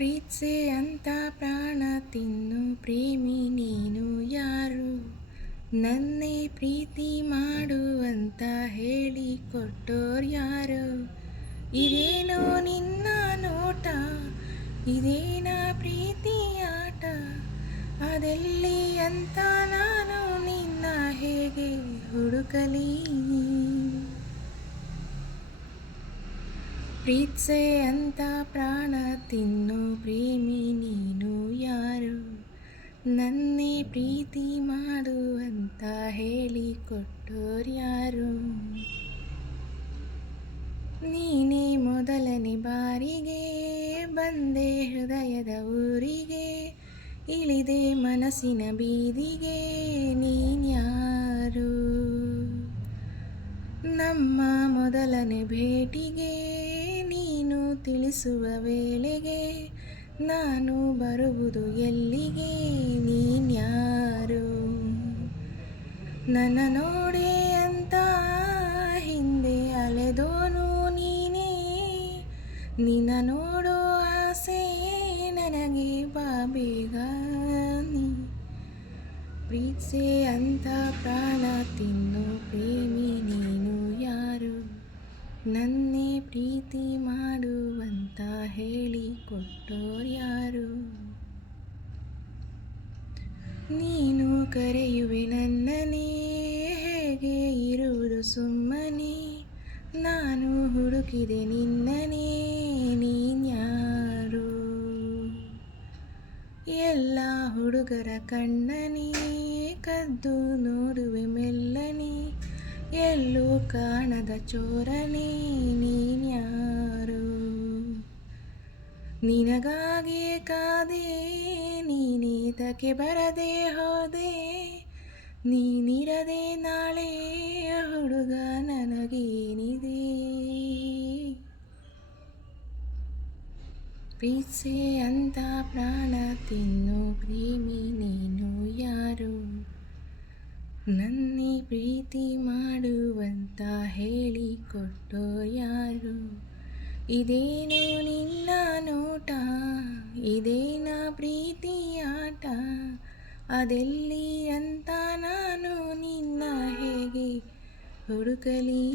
ಪ್ರೀತ್ಸೆ ಅಂತ ಪ್ರಾಣ ತಿನ್ನು ಪ್ರೇಮಿ ನೀನು ಯಾರು? ನನ್ನೇ ಪ್ರೀತಿ ಮಾಡು ಅಂತ ಹೇಳಿಕೊಟ್ಟೋರ್ಯಾರು? ಇದೇನೋ ನಿನ್ನ ನೋಟ, ಇದೇನಾ ಪ್ರೀತಿ ಆಟ? ಅದೆಲ್ಲಿ ಅಂತ ನಾನು ನಿನ್ನ ಹೇಗೆ ಹುಡುಕಲಿ? ಪ್ರೀತ್ಸೆ ಅಂತ ಪ್ರಾಣ ತಿನ್ನು ಪ್ರೇಮಿ ನೀನು ಯಾರು? ನನ್ನೇ ಪ್ರೀತಿ ಮಾಡು ಅಂತ ಹೇಳಿಕೊಟ್ಟೋರ್ಯಾರು? ನೀನೇ ಮೊದಲನೇ ಬಾರಿಗೆ ಬಂದೆ ಹೃದಯದ ಊರಿಗೆ, ಇಳಿದೆ ಮನಸ್ಸಿನ ಬೀದಿಗೆ, ನೀನ್ಯಾರು? ನಮ್ಮ ಮೊದಲನೇ ಭೇಟಿಗೆ ನೀನು ತಿಳಿಸುವ ವೇಳೆಗೆ ನಾನು ಬರುವುದು ಎಲ್ಲಿಗೆ? ನೀನ್ಯಾರು? ನನ್ನ ನೋಡೆ ಅಂತ ಹಿಂದೆ ಅಲೆದೋನು ನೀನೇ, ನಿನ್ನ ನೋಡೋ ಆಸೆ ನನಗೆ ಬಾ ಬೇಗ ನೀ. ಪ್ರೀತ್ಸೆ ಅಂತ ಪ್ರಾಣ ತಿನ್ನು ಪ್ರೇಮಿ ನೀನು ಯಾರು? ನನ್ನೇ ಪ್ರೀತಿ ಮಾಡುವಂತ ಹೇಳಿಕೊಟ್ಟೋರ್ಯಾರು? ನೀನು ಕರೆಯುವೆ ನನ್ನನೇ, ಹೇಗೆ ಇರುವುದು ಸುಮ್ಮನೆ? ನಾನು ಹುಡುಕಿದೆ ನಿನ್ನನೇ, ನೀನ್ಯಾರು? ಎಲ್ಲ ಹುಡುಗರ ಕಣ್ಣನೇ ಕದ್ದು ನೋಡುವೆ ಮೆಲ್ಲನೆ, ಎಲ್ಲೂ ಕಾಣದ ಚೋರನೇ, ನೀನ್ಯಾರು? ನಿನಗಾಗಿ ಕಾದೆ ನೀನೇತಕ್ಕೆ ಬರದೆ ಹೋದೆ, ನೀನಿರದೆ ನಾಳೆ ಹುಡುಗ ನನಗೇನಿದೆ? ಪ್ರೀತ್ಸೆ ಅಂತ ಪ್ರಾಣ ತಿನ್ನು ಪ್ರೇಮಿ ನೀನು ಯಾರು? ನನ್ನೇ ಪ್ರೀತಿ ಮಾಡುವಂತ ಹೇಳಿಕೊಟ್ಟೋರ್ಯಾರು? ಇದೇನೋ ನಿನ್ನ ನೋಟ, ಇದೇನಾ ಪ್ರೀತಿ ಆಟ? ಅದೆಲ್ಲಿ ಅಂತ ನಾನು ನಿನ್ನ ಹೇಗೆ ಹುಡುಕಲಿ?